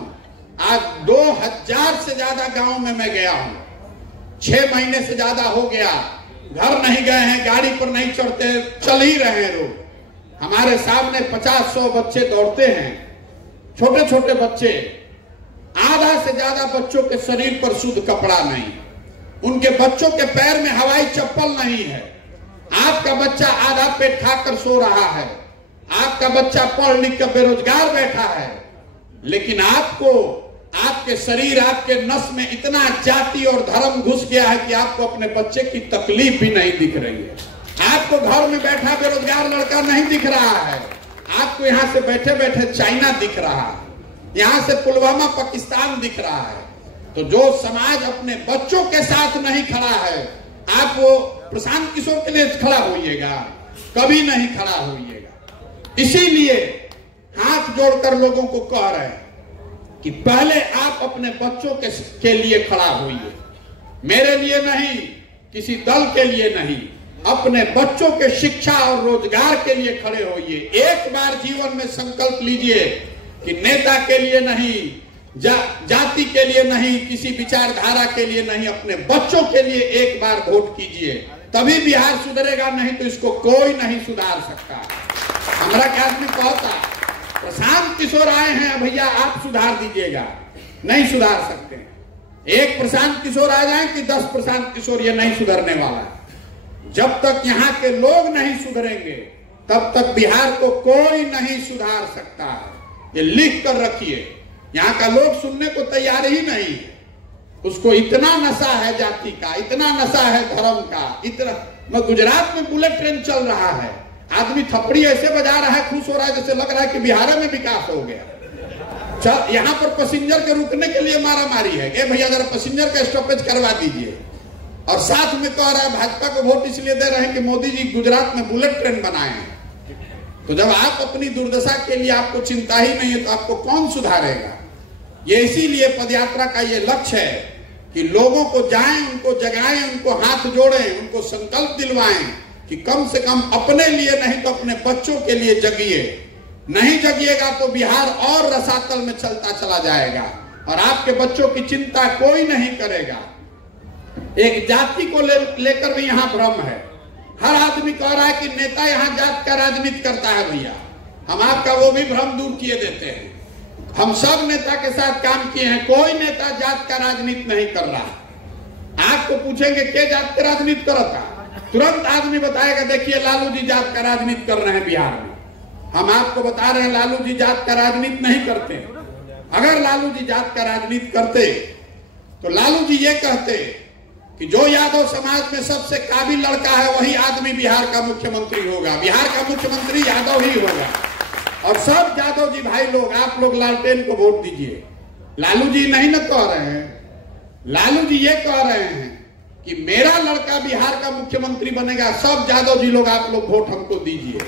आज 2000 से ज्यादा गांव में मैं गया हूं, 6 महीने से ज्यादा हो गया, घर नहीं गए हैं, गाड़ी पर नहीं चढ़ते, चल ही रहे हैं रोड। हमारे सामने 50-100 बच्चे दौड़ते हैं, छोटे छोटे बच्चे, आधा से ज्यादा बच्चों के शरीर पर शुद्ध कपड़ा नहीं, उनके बच्चों के पैर में हवाई चप्पल नहीं है। आपका बच्चा आधा पेट खाकर सो रहा है, आपका बच्चा पढ़ लिख कर बेरोजगार बैठा है, लेकिन आपको, आपके शरीर, आपके नस में इतना जाति और धर्म घुस गया है कि आपको अपने बच्चे की तकलीफ भी नहीं दिख रही है। आपको घर में बैठा बेरोजगार लड़का नहीं दिख रहा है, आपको यहाँ से बैठे बैठे चाइना दिख रहा है, यहाँ से पुलवामा पाकिस्तान दिख रहा है। तो जो समाज अपने बच्चों के साथ नहीं खड़ा है, आप वो प्रशांत किशोर के लिए खड़ा होइएगा? कभी नहीं खड़ा होइएगा। इसीलिए हाथ जोड़कर लोगों को कह रहे हैं कि पहले आप अपने बच्चों के लिए खड़ा होइए, मेरे लिए नहीं, किसी दल के लिए नहीं, अपने बच्चों के शिक्षा और रोजगार के लिए खड़े होइए। एक बार जीवन में संकल्प लीजिए कि नेता के लिए नहीं, जाति के लिए नहीं, किसी विचारधारा के लिए नहीं, अपने बच्चों के लिए एक बार वोट कीजिए, तभी बिहार सुधरेगा, नहीं तो इसको कोई नहीं सुधार सकता। हमारा क्या आदमी कहता, प्रशांत किशोर आए हैं भैया आप सुधार दीजिएगा, नहीं सुधार सकते। एक प्रशांत किशोर आ जाए कि 10 प्रशांत किशोर, ये नहीं सुधरने वाला। जब तक यहाँ के लोग नहीं सुधरेंगे तब तक बिहार को कोई नहीं सुधार सकता है। ये लिख कर रखिए, यहाँ का लोग सुनने को तैयार ही नहीं है। उसको इतना नशा है जाति का, इतना नशा है धर्म का, इतना। गुजरात में बुलेट ट्रेन चल रहा है, आदमी थपड़ी ऐसे बजा रहा है, खुश हो रहा है जैसे लग रहा है कि बिहार में विकास हो गया। यहाँ पर पैसेंजर के रुकने के लिए मारा मारी है, ए भैया जरा पैसेंजर का स्टॉपेज करवा दीजिए। और साथ में कह रहा है भाजपा को वोट इसलिए दे रहे हैं कि मोदी जी गुजरात में बुलेट ट्रेन बनाए हैं। तो जब आप अपनी दुर्दशा के लिए आपको चिंता ही नहीं है तो आपको कौन सुधारेगा? ये इसीलिए पदयात्रा का ये लक्ष्य है कि लोगों को जाएं, उनको जगाएं, उनको हाथ जोड़ें, उनको संकल्प दिलवाएं कि कम से कम अपने लिए नहीं तो अपने बच्चों के लिए जगिए। नहीं जगिएगा तो बिहार और रसातल में चलता चला जाएगा और आपके बच्चों की चिंता कोई नहीं करेगा। एक जाति को लेकर भी यहाँ भ्रम है। हर आदमी कह रहा है कि नेता यहाँ जात का राजनीति करता है। भैया हम आपका वो भी भ्रम दूर किए देते हैं। हम सब नेता के साथ काम किए हैं, कोई नेता जात का राजनीति नहीं कर रहा। आपको पूछेंगे के जात का राजनीति करता, तुरंत आदमी बताएगा देखिए लालू जी जात का राजनीति कर रहे हैं बिहार में। हम आपको बता रहे हैं लालू जी जात का राजनीति नहीं करते। अगर लालू जी जात का राजनीति करते तो लालू जी ये कहते कि जो यादव समाज में सबसे काबिल लड़का है वही आदमी बिहार का मुख्यमंत्री होगा, बिहार का मुख्यमंत्री यादव ही होगा। और सब यादव जी भाई लोग, आप लोग लालटेन को वोट दीजिए। लालू जी नहीं न कह रहे हैं, लालू जी ये कह रहे हैं कि मेरा लड़का बिहार का मुख्यमंत्री बनेगा, सब यादव जी लोग आप लोग वोट हमको दीजिए।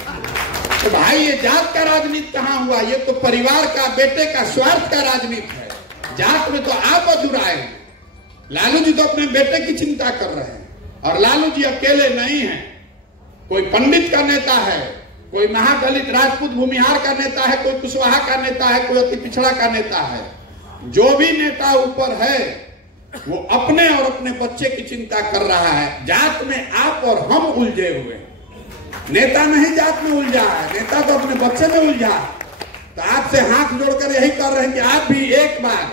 तो भाई ये जात का राजनीति कहां हुआ? ये तो परिवार का, बेटे का स्वार्थ का राजनीति है। जात में तो आप अधूराए हैं। लालू जी तो अपने बेटे की चिंता कर रहे हैं और लालू जी अकेले नहीं हैं। कोई पंडित का नेता है, कोई महादलित राजपूत भूमिहार का नेता है, कोई कुशवाहा का नेता है, कोई अति पिछड़ा का नेता है। जो भी नेता ऊपर है वो अपने और अपने बच्चे की चिंता कर रहा है। जात में आप और हम उलझे हुए, नेता नहीं जात में उलझा है, नेता तो अपने बच्चे में उलझा है। तो आपसे हाथ जोड़कर यही कर रहे हैं कि आप भी एक बार,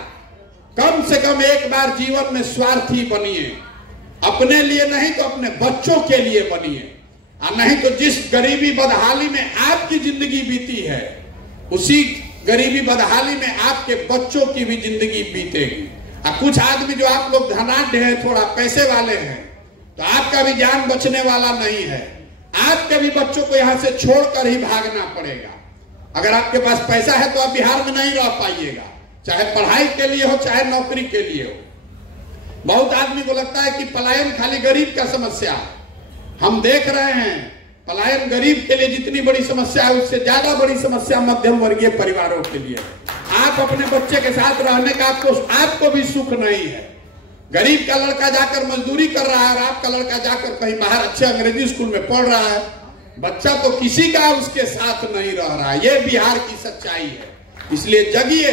कम से कम एक बार जीवन में स्वार्थी बनिए। अपने लिए नहीं तो अपने बच्चों के लिए बनिए। और नहीं तो जिस गरीबी बदहाली में आपकी जिंदगी बीती है उसी गरीबी बदहाली में आपके बच्चों की भी जिंदगी बीतेगी। और कुछ आदमी जो आप लोग धनाढ्य हैं, थोड़ा पैसे वाले हैं, तो आपका भी जान बचने वाला नहीं है। आपके भी बच्चों को यहां से छोड़कर ही भागना पड़ेगा। अगर आपके पास पैसा है तो आप बिहार में नहीं रह पाइएगा, चाहे पढ़ाई के लिए हो चाहे नौकरी के लिए हो। बहुत आदमी को लगता है कि पलायन खाली गरीब का समस्या है। हम देख रहे हैं पलायन गरीब के लिए जितनी बड़ी समस्या है उससे ज्यादा बड़ी समस्या मध्यम वर्गीय परिवारों के लिए। आप अपने बच्चे के साथ रहने का आपको भी सुख नहीं है। गरीब का लड़का जाकर मजदूरी कर रहा है और आपका लड़का जाकर कहीं बाहर अच्छे अंग्रेजी स्कूल में पढ़ रहा है। बच्चा तो किसी का उसके साथ नहीं रह रहा है। ये बिहार की सच्चाई है। इसलिए जगिए,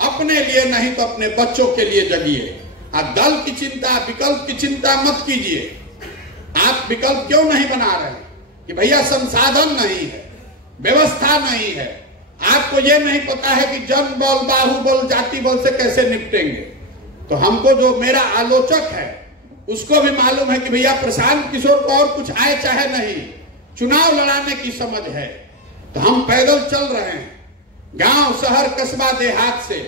अपने लिए नहीं तो अपने बच्चों के लिए जगिए। आप दल की चिंता, विकल्प की चिंता मत कीजिए। आप विकल्प क्यों नहीं बना रहे कि भैया संसाधन नहीं है, व्यवस्था नहीं है, आपको यह नहीं पता है कि जन बल, बाहुबल, जाति बल से कैसे निपटेंगे। तो हमको जो मेरा आलोचक है उसको भी मालूम है कि भैया प्रशांत किशोर को और कुछ आए चाहे नहीं, चुनाव लड़ाने की समझ है। तो हम पैदल चल रहे हैं गांव, शहर, कस्बा, देहात से।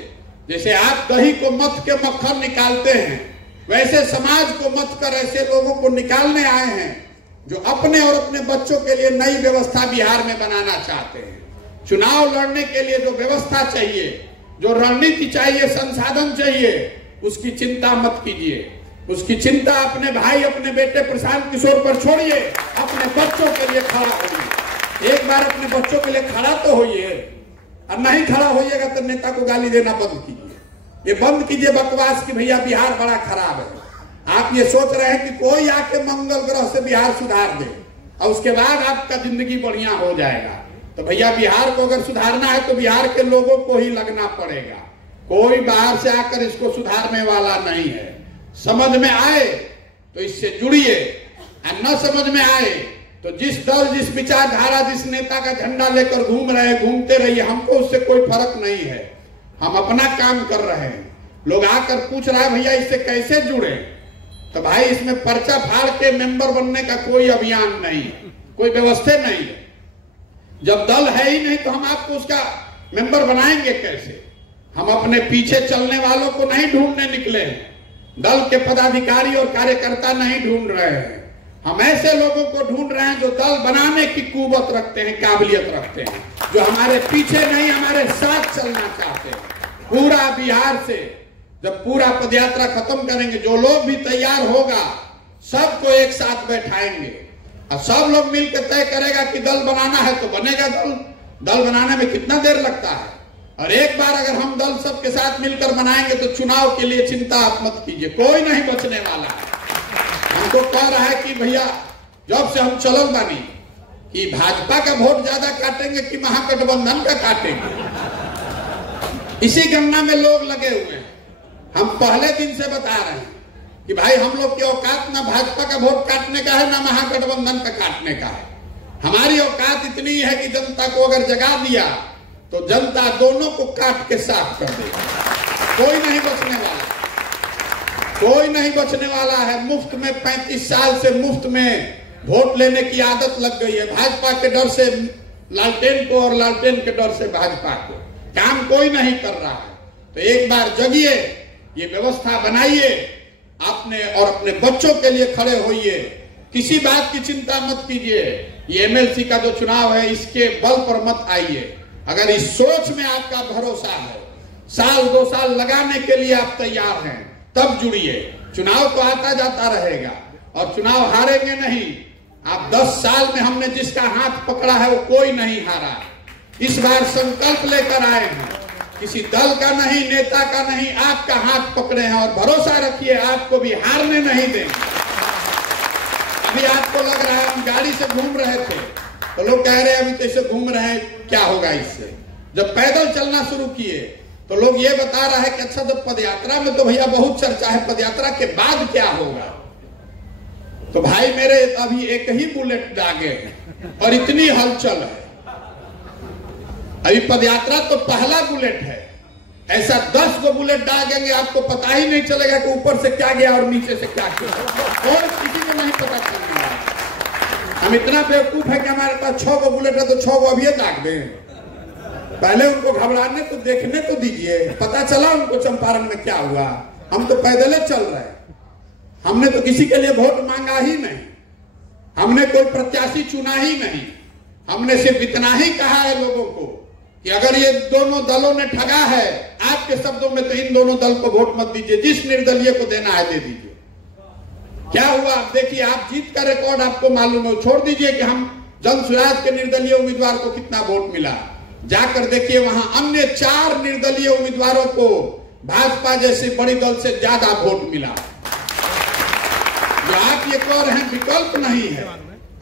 जैसे आप दही को मथ के मक्खन निकालते हैं, वैसे समाज को मथ कर ऐसे लोगों को निकालने आए हैं जो अपने और अपने बच्चों के लिए नई व्यवस्था बिहार में बनाना चाहते हैं। चुनाव लड़ने के लिए जो व्यवस्था चाहिए, जो रणनीति चाहिए, संसाधन चाहिए, उसकी चिंता मत कीजिए। उसकी चिंता अपने भाई, अपने बेटे प्रशांत किशोर पर छोड़िए, अपने बच्चों के लिए खड़ा होइए। एक बार अपने बच्चों के लिए खड़ा तो होइए, और नहीं खड़ा होइएगा तो नेता को गाली देना बंद कीजिए। ये बंद कीजिए बकवास कि भैया बिहार बड़ा खराब है। आप ये सोच रहे हैं कि कोई आके मंगल ग्रह से बिहार सुधार दे और उसके बाद आपका जिंदगी बढ़िया हो जाएगा। तो भैया बिहार को अगर सुधारना है तो बिहार के लोगों को ही लगना पड़ेगा। कोई बाहर से आकर इसको सुधारने वाला नहीं है। समझ में आए तो इससे जुड़िए, और न समझ में आए तो जिस दल, जिस विचारधारा, जिस नेता का झंडा लेकर घूम रहे हैं, घूमते रहिए। हमको उससे कोई फर्क नहीं है, हम अपना काम कर रहे हैं। लोग आकर पूछ रहा है भैया इससे कैसे जुड़े, तो भाई इसमें पर्चा फाड़ के मेंबर बनने का कोई अभियान नहीं है, कोई व्यवस्था नहीं है। जब दल है ही नहीं तो हम आपको उसका मेंबर बनाएंगे कैसे? हम अपने पीछे चलने वालों को नहीं ढूंढने निकले हैं, दल के पदाधिकारी और कार्यकर्ता नहीं ढूंढ रहे हैं। हम ऐसे लोगों को ढूंढ रहे हैं जो दल बनाने की कुवत रखते हैं, काबिलियत रखते हैं, जो हमारे पीछे नहीं हमारे साथ चलना चाहते हैं। पूरा बिहार से जब पूरा पदयात्रा खत्म करेंगे, जो लोग भी तैयार होगा सबको एक साथ बैठाएंगे और सब लोग मिलकर तय करेगा कि दल बनाना है तो बनेगा दल। दल बनाने में कितना देर लगता है, और एक बार अगर हम दल सबके साथ मिलकर बनाएंगे तो चुनाव के लिए चिंता आप मत कीजिए, कोई नहीं बचने वाला है। हमको कह रहा है कि भैया जब से हम चलल बानी कि भाजपा का वोट ज्यादा काटेंगे कि महागठबंधन का काटेंगे, इसी गणना में लोग लगे हुए हैं। हम पहले दिन से बता रहे हैं कि भाई हम लोग की औकात ना भाजपा का वोट काटने का है ना महागठबंधन का काटने का है। हमारी औकात इतनी है कि जनता को अगर जगा दिया तो जनता दोनों को काट के साफ कर देगी। कोई नहीं बचने वाला, कोई नहीं बचने वाला है। मुफ्त में 35 साल से मुफ्त में वोट लेने की आदत लग गई है। भाजपा के डर से लालटेन को और लालटेन के डर से भाजपा को। काम कोई नहीं कर रहा है। तो एक बार जगिए, ये व्यवस्था बनाइए अपने और अपने बच्चों के लिए खड़े होइए। किसी बात की चिंता मत कीजिए। ये एमएलसी का जो चुनाव है इसके बल पर मत आइए। अगर इस सोच में आपका भरोसा है, साल 2 साल लगाने के लिए आप तैयार हैं, तब जुड़िए। चुनाव तो आता जाता रहेगा और चुनाव हारेंगे नहीं। आप 10 साल में हमने जिसका हाथ पकड़ा है वो कोई नहीं हारा। इस बार संकल्प लेकर आए हैं, किसी दल का नहीं, नेता का नहीं, आपका हाथ पकड़े हैं और भरोसा रखिए आपको भी हारने नहीं देंगे। अभी आपको लग रहा है हम गाड़ी से घूम रहे थे तो लोग कह रहे हैं अभी कैसे घूम रहे हैं, क्या होगा इससे। जब पैदल चलना शुरू किए तो लोग ये बता रहा है कि अच्छा जब पदयात्रा में तो भैया बहुत चर्चा है, पदयात्रा के बाद क्या होगा। तो भाई मेरे अभी एक ही बुलेट दागे हैं और इतनी हलचल है। अभी पदयात्रा तो पहला बुलेट है, ऐसा 10 को बुलेट दागेंगे आपको पता ही नहीं चलेगा कि ऊपर से क्या गया और नीचे से क्या गया, और किसी को नहीं पता चलने वाला। हम इतना बेवकूफ है कि हमारे पास 6 को बुलेट है तो 6 को अभी दाग दें। पहले उनको घबराने तो देखने तो दीजिए, पता चला उनको चंपारण में क्या हुआ। हम तो पैदल चल रहे हैं, हमने तो किसी के लिए वोट मांगा ही नहीं, हमने कोई प्रत्याशी चुना ही नहीं। हमने सिर्फ इतना ही कहा है लोगों को कि अगर ये दोनों दलों ने ठगा है, आपके शब्दों में, तो इन दोनों दल को वोट मत दीजिए, जिस निर्दलीय को देना है दे दीजिए। क्या हुआ आप देखिए, आप जीत का रिकॉर्ड आपको मालूम है। छोड़ दीजिए कि हम जन स्वराज के निर्दलीय उम्मीदवार को कितना वोट मिला, जाकर देखिए वहां अन्य 4 निर्दलीय उम्मीदवारों को भाजपा जैसे बड़ी दल से ज्यादा वोट मिला। जो आप ये कह रहे हैं विकल्प नहीं है,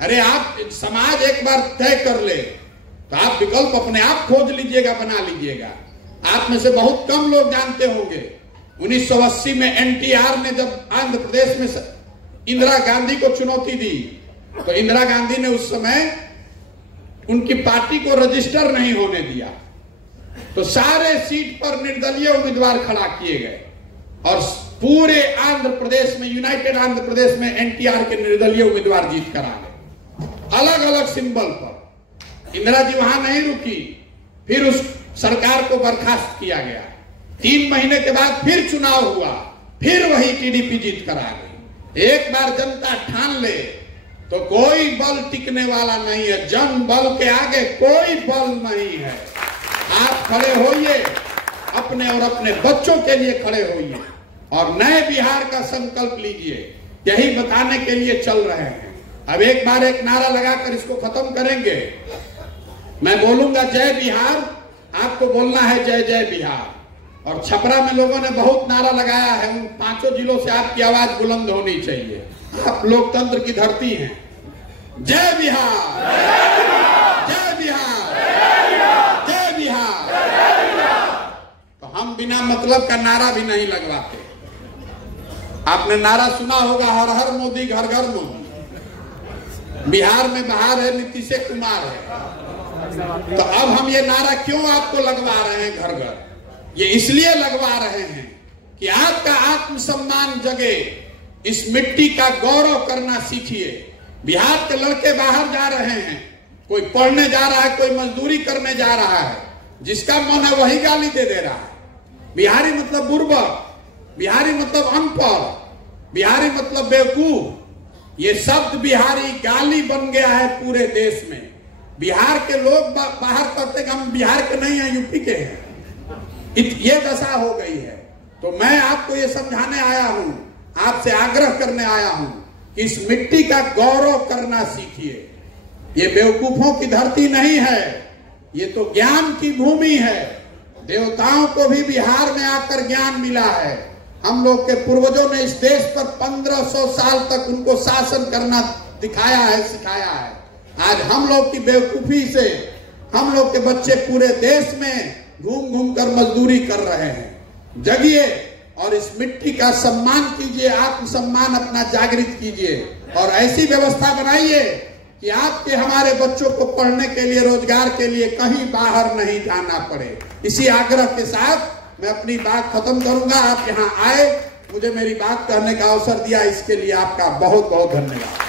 अरे आप समाज एक बार तय कर ले तो आप विकल्प अपने आप खोज लीजिएगा, बना लीजिएगा। आप में से बहुत कम लोग जानते होंगे 1980 में एनटीआर ने जब आंध्र प्रदेश में इंदिरा गांधी को चुनौती दी तो इंदिरा गांधी ने उस समय उनकी पार्टी को रजिस्टर नहीं होने दिया, तो सारे सीट पर निर्दलीय उम्मीदवार खड़ा किए गए और पूरे आंध्र प्रदेश में, यूनाइटेड आंध्र प्रदेश में एनटीआर के निर्दलीय उम्मीदवार जीत कर आ गए, अलग अलग सिंबल पर। इंदिरा जी वहां नहीं रुकी, फिर उस सरकार को बर्खास्त किया गया। 3 महीने के बाद फिर चुनाव हुआ, फिर वही टीडीपी जीत कर आ गई। एक बार जनता ठान ले तो कोई बल टिकने वाला नहीं है। जन बल के आगे कोई बल नहीं है। आप खड़े होइए, अपने और अपने बच्चों के लिए खड़े होइए। और नए बिहार का संकल्प लीजिए। यही बताने के लिए चल रहे हैं। अब एक बार एक नारा लगाकर इसको खत्म करेंगे। मैं बोलूंगा जय बिहार, आपको बोलना है जय जय बिहार। और छपरा में लोगों ने बहुत नारा लगाया है, उन 5 जिलों से आपकी आवाज बुलंद होनी चाहिए। आप लोकतंत्र की धरती हैं। जय बिहार, जय बिहार, जय बिहार। तो हम बिना मतलब का नारा भी नहीं लगवाते। आपने नारा सुना होगा, हर हर मोदी घर घर मोदी। बिहार में बहार है, नीतीश कुमार है। तो अब हम ये नारा क्यों आपको लगवा रहे हैं घर घर? ये इसलिए लगवा रहे हैं कि आपका आत्मसम्मान जगे, इस मिट्टी का गौरव करना सीखिए। बिहार के लड़के बाहर जा रहे हैं, कोई पढ़ने जा रहा है, कोई मजदूरी करने जा रहा है, जिसका मन है वही गाली दे रहा है। बिहारी मतलब बुर्बक, बिहारी मतलब अनपढ़, बिहारी मतलब बेवकूफ। ये शब्द बिहारी गाली बन गया है पूरे देश में। बिहार के लोग बाहर कहते हैं हम बिहार के नहीं हैं, यूपी के हैं। ये दशा हो गई है। तो मैं आपको ये समझाने आया हूं, आपसे आग्रह करने आया हूं कि इस मिट्टी का गौरव करना सीखिए। ये बेवकूफों की धरती नहीं है, ये तो ज्ञान की भूमि है। देवताओं को भी बिहार में आकर ज्ञान मिला है। हम लोग के पूर्वजों ने इस देश पर 1500 साल तक उनको शासन करना दिखाया है, सिखाया है। आज हम लोग की बेवकूफी से हम लोग के बच्चे पूरे देश में घूम घूम कर मजदूरी कर रहे हैं। जगिए और इस मिट्टी का सम्मान कीजिए, आत्मसम्मान अपना जागृत कीजिए और ऐसी व्यवस्था बनाइए कि आपके हमारे बच्चों को पढ़ने के लिए, रोजगार के लिए कहीं बाहर नहीं जाना पड़े। इसी आग्रह के साथ मैं अपनी बात खत्म करूंगा। आप यहाँ आए, मुझे मेरी बात कहने का अवसर दिया, इसके लिए आपका बहुत बहुत धन्यवाद।